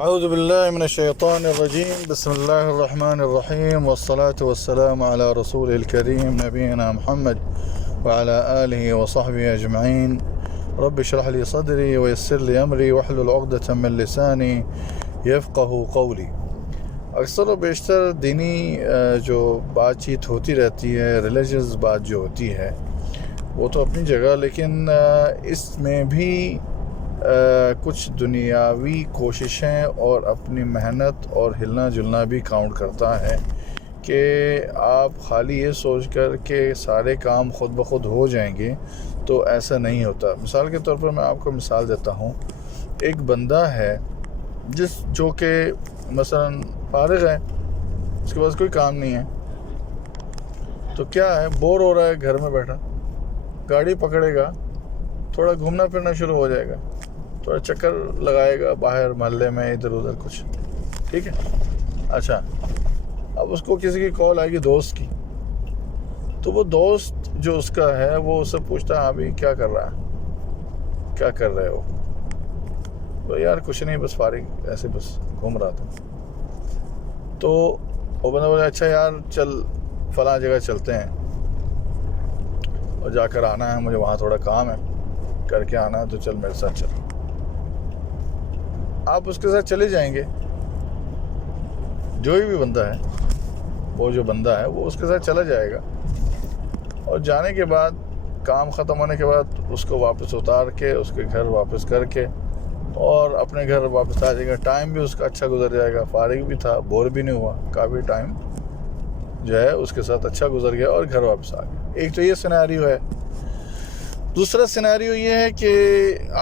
اعوذ باللہ من الشیطان الرجیم بسم اللہ الرحمن الرحیم والصلاة والسلام علی رسول الکریم نبینا محمد وعلى آلہ وصحبہ اجمعین رب اشرح لی صدری ویسر لی امری واحلل عقدۃ من لسانی یفقہوا قولی۔ اکثر و بیشتر دینی جو بات چیت ہوتی رہتی ہے، ریلیجیس بات جو ہوتی ہے وہ تو اپنی جگہ، لیکن اس میں بھی کچھ دنیاوی کوششیں اور اپنی محنت اور ہلنا جلنا بھی کاؤنٹ کرتا ہے کہ آپ خالی یہ سوچ کر کہ سارے کام خود بخود ہو جائیں گے تو ایسا نہیں ہوتا۔ مثال کے طور پر میں آپ کو مثال دیتا ہوں۔ ایک بندہ ہے جو کہ مثلا فارغ ہے، اس کے پاس کوئی کام نہیں ہے، تو کیا ہے، بور ہو رہا ہے گھر میں بیٹھا، گاڑی پکڑے گا، تھوڑا گھومنا پھرنا شروع ہو جائے گا، تھوڑا چکر لگائے گا باہر محلے میں ادھر ادھر کچھ، ٹھیک ہے۔ اچھا، اب اس کو کسی کی کال آئے گی دوست کی، تو وہ دوست جو اس کا ہے وہ اس سے پوچھتا ہے، ہاں بھی کیا کر رہا ہے، کیا کر رہے ہو؟ تو یار کچھ نہیں، بس فارغ ایسے بس گھوم رہا تھا۔ تو وہ بندہ بولے، اچھا یار چل فلاں جگہ چلتے ہیں اور جا کر آنا ہے، مجھے وہاں تھوڑا کام ہے، کر کے آنا ہے، تو چل میرے ساتھ چل۔ آپ اس کے ساتھ چلے جائیں گے، جو بھی بندہ ہے، وہ جو بندہ ہے وہ اس کے ساتھ چلا جائے گا، اور جانے کے بعد کام ختم ہونے کے بعد اس کو واپس اتار کے اس کے گھر واپس کر کے اور اپنے گھر واپس آ جائے گا۔ ٹائم بھی اس کا اچھا گزر جائے گا، فارغ بھی تھا، بور بھی نہیں ہوا، کافی ٹائم جو ہے اس کے ساتھ اچھا گزر گیا اور گھر واپس آ گیا۔ ایک تو یہ سینیریو ہے۔ دوسرا سینیریو یہ ہے کہ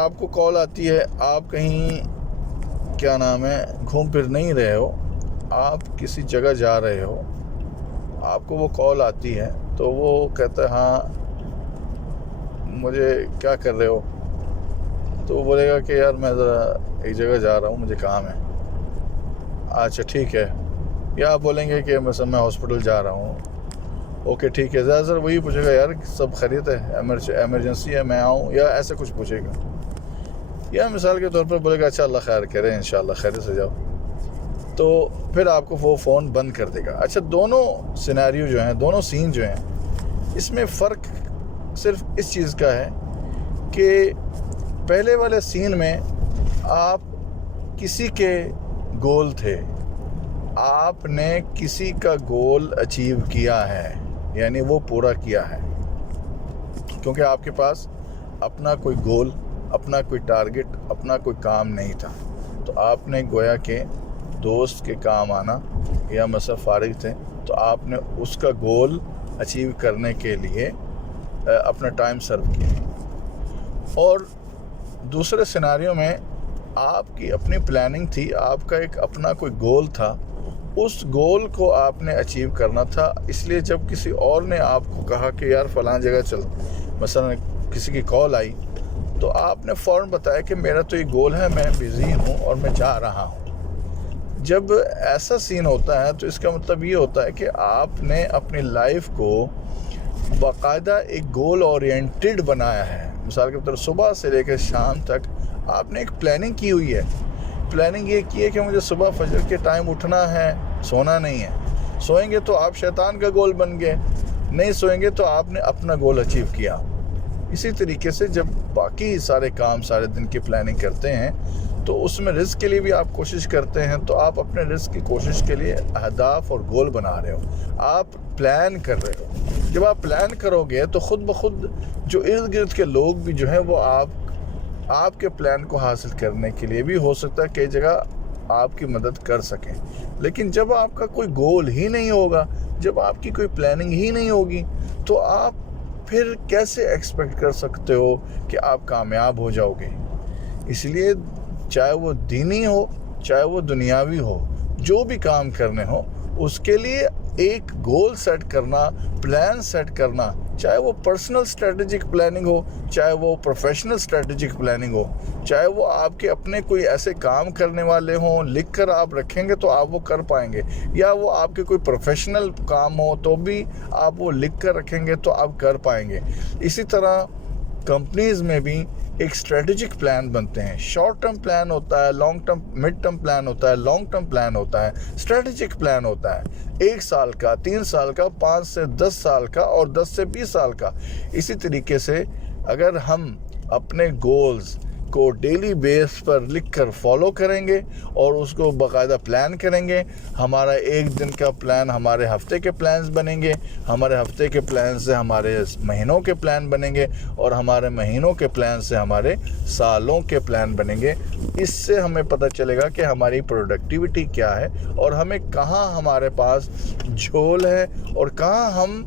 آپ کو کال آتی ہے، آپ کہیں کیا نام ہے گھوم پھر نہیں رہے ہو، آپ کسی جگہ جا رہے ہو، آپ کو وہ کال آتی ہے، تو وہ کہتا ہے ہاں مجھے کیا کر رہے ہو، تو وہ بولے گا کہ یار میں ذرا ایک جگہ جا رہا ہوں، مجھے کام ہے۔ اچھا ٹھیک ہے، یا آپ بولیں گے کہ مثلا میں ہاسپٹل جا رہا ہوں، اوکے ٹھیک ہے، زیادہ تر وہی پوچھے گا، یار سب خیریت ہے، ایمرجنسی ہے، میں آؤں، یا ایسا کچھ پوچھے گا۔ یا مثال کے طور پر بولے گا اچھا اللہ خیر کرے، انشاءاللہ خیریت سے جاؤ، تو پھر آپ کو وہ فون بند کر دے گا۔ اچھا، دونوں سینیریو جو ہیں، دونوں سین جو ہیں، اس میں فرق صرف اس چیز کا ہے کہ پہلے والے سین میں آپ کسی کے گول تھے، آپ نے کسی کا گول اچیو کیا ہے، یعنی وہ پورا کیا ہے، کیونکہ آپ کے پاس اپنا کوئی گول، اپنا کوئی ٹارگٹ، اپنا کوئی کام نہیں تھا، تو آپ نے گویا کہ دوست کے کام آنا یا مثلا فارغ تھے تو آپ نے اس کا گول اچیو کرنے کے لیے اپنا ٹائم سرو کیا۔ اور دوسرے سیناریو میں آپ کی اپنی پلاننگ تھی، آپ کا ایک اپنا کوئی گول تھا، اس گول کو آپ نے اچیو کرنا تھا، اس لیے جب کسی اور نے آپ کو کہا کہ یار فلاں جگہ چل، مثلا کسی کی کال آئی، تو آپ نے فوراً بتایا کہ میرا تو یہ گول ہے، میں بزی ہوں اور میں جا رہا ہوں۔ جب ایسا سین ہوتا ہے تو اس کا مطلب یہ ہوتا ہے کہ آپ نے اپنی لائف کو باقاعدہ ایک گول اورینٹڈ بنایا ہے۔ مثال کے طور پر صبح سے لے کر شام تک آپ نے ایک پلاننگ کی ہوئی ہے۔ پلاننگ یہ کی ہے کہ مجھے صبح فجر کے ٹائم اٹھنا ہے، سونا نہیں ہے۔ سوئیں گے تو آپ شیطان کا گول بن گئے، نہیں سوئیں گے تو آپ نے اپنا گول اچیو کیا۔ اسی طریقے سے جب باقی سارے کام سارے دن کی پلاننگ کرتے ہیں تو اس میں رزق کے لیے بھی آپ کوشش کرتے ہیں، تو آپ اپنے رزق کی کوشش کے لیے اہداف اور گول بنا رہے ہو، آپ پلان کر رہے ہو۔ جب آپ پلان کرو گے تو خود بخود جو ارد گرد کے لوگ بھی جو ہیں وہ آپ کے پلان کو حاصل کرنے کے لیے بھی ہو سکتا ہے کئی جگہ آپ کی مدد کر سکیں۔ لیکن جب آپ کا کوئی گول ہی نہیں ہوگا، جب آپ کی کوئی پلاننگ ہی نہیں ہوگی، تو آپ پھر کیسے ایکسپیکٹ کر سکتے ہو کہ آپ کامیاب ہو جاؤ گے؟ اس لیے چاہے وہ دینی ہو، چاہے وہ دنیاوی ہو، جو بھی کام کرنے ہو، اس کے لیے ایک گول سیٹ کرنا، پلان سیٹ کرنا، چاہے وہ پرسنل اسٹریٹجک پلاننگ ہو، چاہے وہ پروفیشنل اسٹریٹجک پلاننگ ہو، چاہے وہ آپ کے اپنے کوئی ایسے کام کرنے والے ہوں، لکھ کر آپ رکھیں گے تو آپ وہ کر پائیں گے، یا وہ آپ کے کوئی پروفیشنل کام ہو تو بھی آپ وہ لکھ کر رکھیں گے تو آپ کر پائیں گے۔ اسی طرح کمپنیز میں بھی ایک اسٹریٹجک پلان بنتے ہیں. شارٹ ٹرم پلان ہوتا ہے, long term mid term plan ہوتا ہے, لانگ ٹرم پلان ہوتا ہے, اسٹریٹجک پلان ہوتا ہے 1 سال کا, 3 سال کا, 5 سے 10 سال کا اور 10 سے 20 سال کا. اسی طریقے سے اگر ہم اپنے گولز کو ڈیلی بیس پر لکھ کر فالو کریں گے اور اس کو باقاعدہ پلان کریں گے, ہمارا ایک دن کا پلان ہمارے ہفتے کے پلانز بنیں گے, ہمارے ہفتے کے پلان سے ہمارے مہینوں کے پلان بنیں گے اور ہمارے مہینوں کے پلان سے ہمارے سالوں کے پلان بنیں گے. اس سے ہمیں پتہ چلے گا کہ ہماری پروڈکٹیوٹی کیا ہے اور ہمیں کہاں ہمارے پاس جھول ہے اور کہاں ہم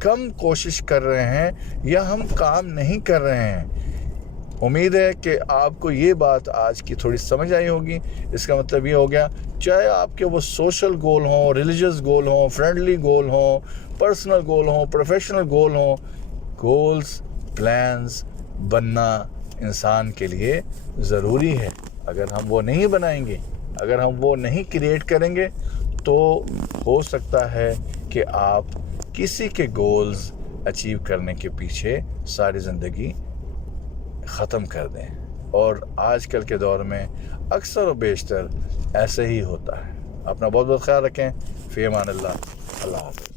کم کوشش کر رہے ہیں یا ہم کام نہیں کر رہے ہیں. امید ہے کہ آپ کو یہ بات آج کی تھوڑی سمجھ آئی ہوگی. اس کا مطلب یہ ہو گیا, چاہے آپ کے وہ سوشل گول ہوں, ریلیجس گول ہوں, فرینڈلی گول ہوں, پرسنل گول ہوں, پروفیشنل گول ہوں, گولز پلانز بننا انسان کے لیے ضروری ہے. اگر ہم وہ نہیں بنائیں گے, اگر ہم وہ نہیں کریٹ کریں گے تو ہو سکتا ہے کہ آپ کسی کے گولز اچیو کرنے کے پیچھے ساری زندگی ختم کر دیں. اور آج کل کے دور میں اکثر و بیشتر ایسے ہی ہوتا ہے. اپنا بہت بہت خیال رکھیں. فی امان اللہ. اللہ حافظ.